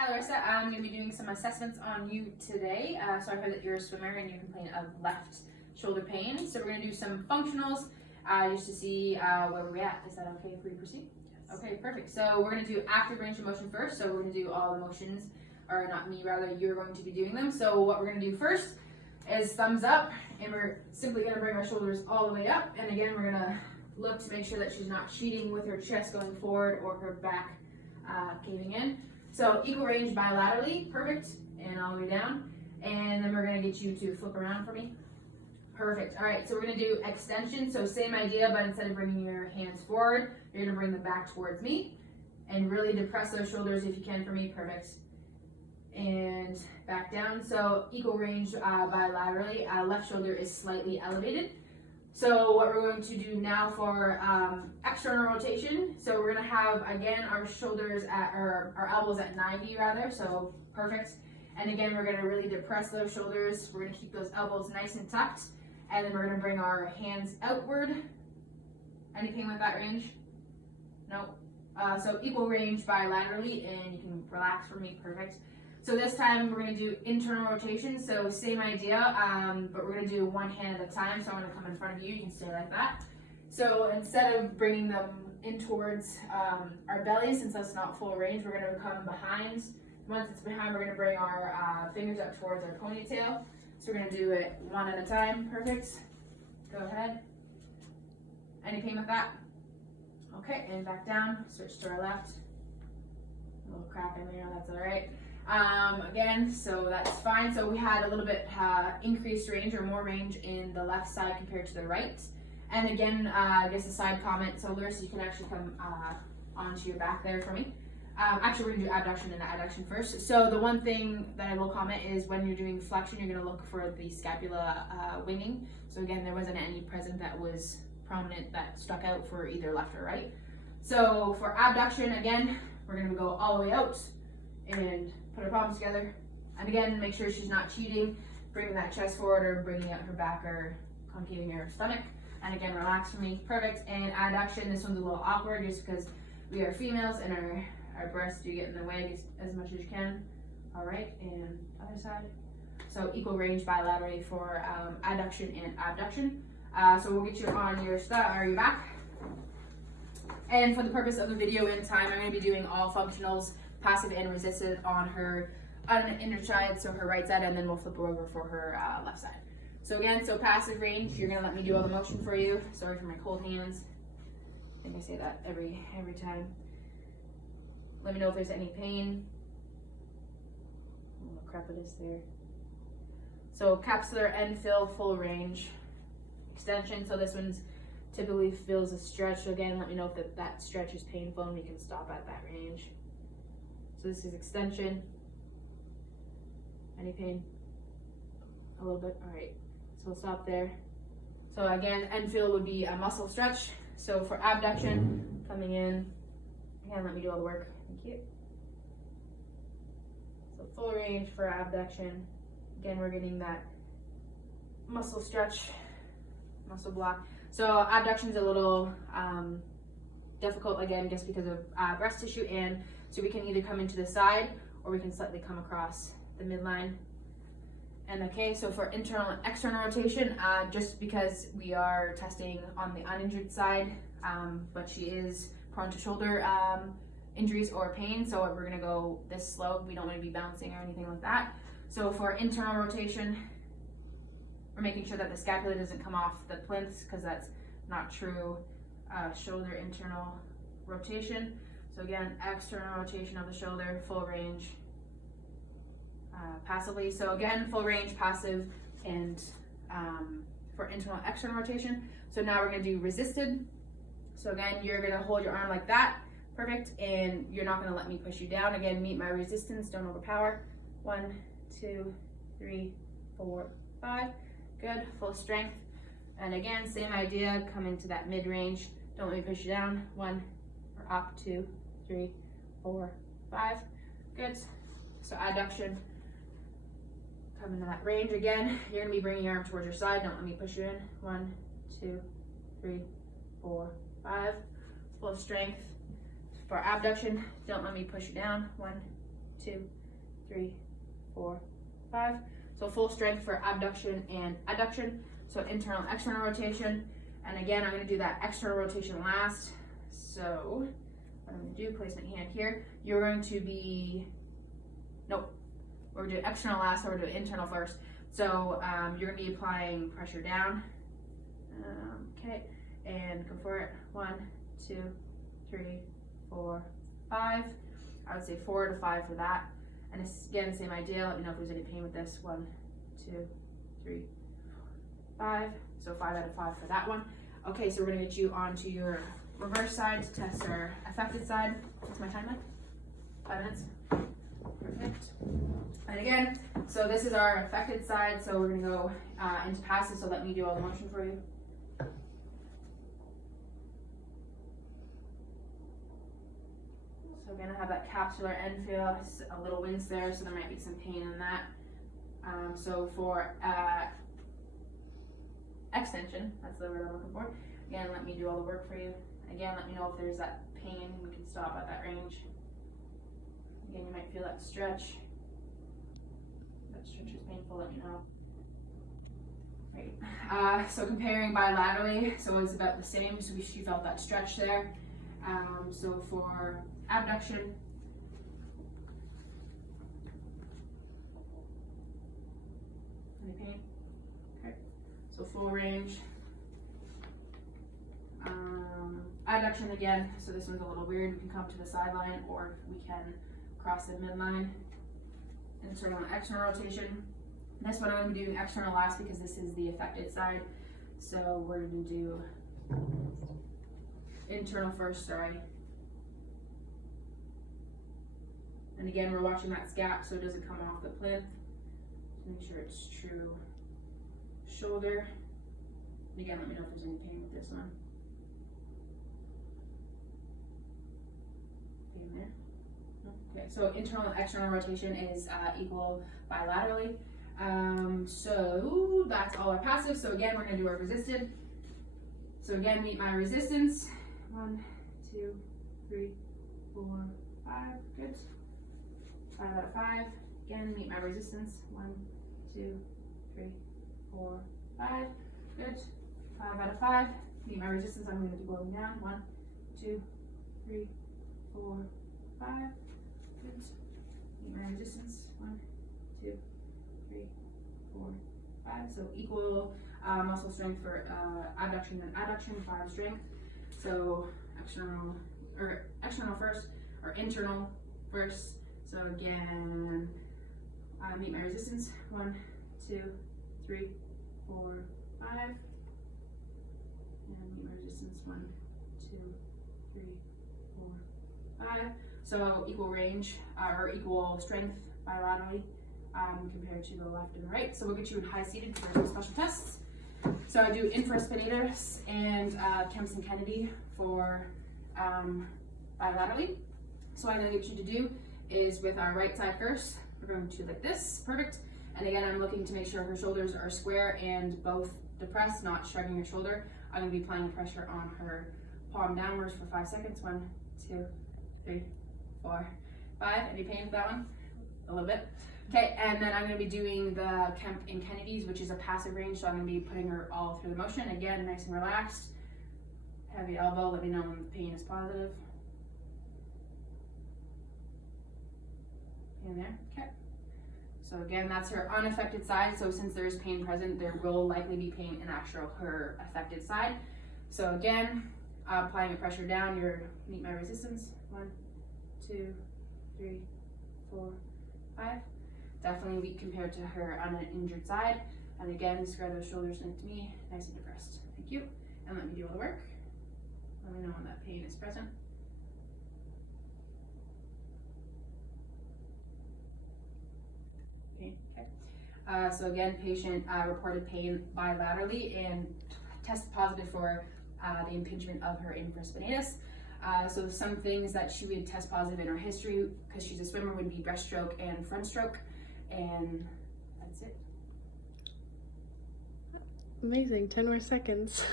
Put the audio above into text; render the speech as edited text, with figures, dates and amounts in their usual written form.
Hi Larissa, I'm going to be doing some assessments on you today. So I heard that you're a swimmer and you complain of left shoulder pain. So we're going to do some functionals just to see where we're at. Is that okay if we proceed? Yes. Okay, perfect. So we're going to do active range of motion first. So we're going to do all the motions, or not me, rather you're going to be doing them. So what we're going to do first is thumbs up, and we're simply going to bring our shoulders all the way up. And again, we're going to look to make sure that she's not cheating with her chest going forward or her back caving in. So equal range bilaterally, perfect, and all the way down. And then we're gonna get you to flip around for me. Perfect, all right, so we're gonna do extension. So same idea, but instead of bringing your hands forward, you're gonna bring them back towards me and really depress those shoulders if you can for me, perfect. And back down, so equal range bilaterally, left shoulder is slightly elevated. So what we're going to do now for external rotation, so we're going to have, again, our shoulders at, or our elbows at 90 rather, so perfect. And again, we're going to really depress those shoulders. We're going to keep those elbows nice and tucked. And then we're going to bring our hands outward. Anything with that range? No. So equal range bilaterally, and you can relax for me, perfect. So this time we're going to do internal rotation, so same idea, but we're going to do one hand at a time. So I'm going to come in front of you, you can stay like that. So instead of bringing them in towards our belly, since that's not full range, we're going to come behind. Once it's behind, we're going to bring our fingers up towards our ponytail. So we're going to do it one at a time, perfect. Go ahead. Any pain with that? Okay, and back down, switch to our left. A little crack in there, that's all right. Again, so that's fine. So we had a little bit increased range or more range in the left side compared to the right. And again, I guess a side comment. So Larissa, you can actually come onto your back there for me. Actually, we're gonna do abduction and adduction first. So the one thing that I will comment is when you're doing flexion, you're gonna look for the scapula winging. So again, there wasn't any present that was prominent that stuck out for either left or right. So for abduction, again, we're gonna go all the way out and put our palms together. And again, make sure she's not cheating, bringing that chest forward or bringing out her back or concaving her stomach. And again, relax for me, perfect. And adduction, this one's a little awkward just because we are females and our breasts do get in the way as much as you can. All right, and other side. So equal range bilaterally for adduction and abduction. So we'll get you on your your back. And for the purpose of the video and time, I'm gonna be doing all functionals, passive and resisted on her inner side, so her right side, and then we'll flip her over for her left side. So again, so passive range, you're gonna let me do all the motion for you. Sorry for my cold hands. I think I say that every time. Let me know if there's any pain. Oh, crap, it is there. So capsular end fill, full range. Extension, so this one's typically feels a stretch. So again, let me know if that stretch is painful and we can stop at that range. So this is extension. Any pain? A little bit, all right. So we'll stop there. So again, end feel would be a muscle stretch. So for abduction, coming in, again, let me do all the work, thank you. So full range for abduction. Again, we're getting that muscle stretch, muscle block. So abduction is a little difficult, again, just because of breast tissue, and so we can either come into the side or we can slightly come across the midline. And okay, so for internal and external rotation, just because we are testing on the uninjured side, but she is prone to shoulder injuries or pain, so we're gonna go this slow. We don't wanna be bouncing or anything like that. So for internal rotation, we're making sure that the scapula doesn't come off the plinths, because that's not true shoulder internal rotation. So again, external rotation of the shoulder, full range, passively. So again, full range, passive, and for internal, external rotation. So now we're gonna do resisted. So again, you're gonna hold your arm like that, perfect, and you're not gonna let me push you down. Again, meet my resistance, don't overpower. 1, 2, 3, 4, 5. Good, full strength. And again, same idea, come into that mid-range. Don't let me push you down. 1, or up, 2, 3, 4, 5. Good. So adduction, come into that range again. You're gonna be bringing your arm towards your side. Don't let me push you in. 1, 2, 3, 4, 5. Full strength. For abduction, don't let me push you down. 1, 2, 3, 4, 5. So full strength for abduction and adduction. So internal, external rotation. And again, I'm gonna do that external rotation last. So what I'm gonna do, place my hand here. You're going to be, nope, we're gonna do external last, so we're gonna do internal first. So you're gonna be applying pressure down. Okay, and go for it. 1, 2, 3, 4, 5. I would say 4 to 5 for that. And it's, again, same idea. Let me know if there's any pain with this. 1, 2, 3, 5. So 5 out of 5 for that one. Okay, so we're gonna get you onto your reverse side to test our affected side. What's my time like? 5 minutes. Perfect. And again, so this is our affected side. So we're gonna go into passive. So let me do all the motion for you. So again, I have that capsular end feel, a little wince there, so there might be some pain in that. So for extension, that's the word I'm looking for. Again, let me do all the work for you. Again, let me know if there's that pain. We can stop at that range. Again, you might feel that stretch. If that stretch is painful, let me know. Right. So comparing bilaterally, so it's about the same. So you felt that stretch there. So for abduction, any pain? Okay. So full range. Adduction again. So this one's a little weird. We can come to the sideline, or we can cross the midline. Internal and external rotation. This one I'm going to be doing external last because this is the affected side. So we're going to do internal first, sorry. And again, we're watching that scap so it doesn't come off the plinth. Make sure it's true shoulder. And again, let me know if there's any pain with this one. Pain there? Okay, so internal and external rotation is equal bilaterally. So that's all our passive. So again, we're going to do our resisted. So again, meet my resistance. 1, 2, 3, 4, 5. Good. 5 out of 5. Again, meet my resistance. 1, 2, 3, 4, 5. Good. 5 out of 5. Meet my resistance. I'm going to go down. 1, 2, 3, 4, 5. Good. Meet my resistance. 1, 2, 3, 4, 5. So equal muscle strength for abduction and adduction. 5 strength. So external first, or internal first. So again, meet my resistance. 1, 2, 3, 4, 5. And meet my resistance. 1, 2, 3, 4, 5. So equal range, or equal strength bilaterally compared to the left and the right. So we'll get you in high seated for some special tests. So I do infraspinatus and Kempson-Kennedy for bilaterally. So what I'm going to get you to do is with our right side first, we're going to like this, perfect. And again, I'm looking to make sure her shoulders are square and both depressed, not shrugging her shoulder. I'm going to be applying pressure on her palm downwards for 5 seconds. 1, 2, 3, 4, 5. Any pain with that one? A little bit. Okay, and then I'm going to be doing the Kemp and Kennedy's, which is a passive range, so I'm going to be putting her all through the motion. Again, nice and relaxed. Heavy elbow, let me know when the pain is positive. Pain there, okay. So again, that's her unaffected side, so since there's pain present, there will likely be pain in her affected side. So again, applying a pressure down, meet my resistance. 1, 2, 3, 4, 5. Definitely weak compared to her uninjured side. And again, square those shoulders into me, nice and depressed. Thank you. And let me do all the work. Let me know when that pain is present. Okay. So again, patient reported pain bilaterally and tested positive for the impingement of her infraspinatus. So some things that she would test positive in her history, because she's a swimmer, would be breaststroke and front stroke. And that's it. Amazing, 10 more seconds.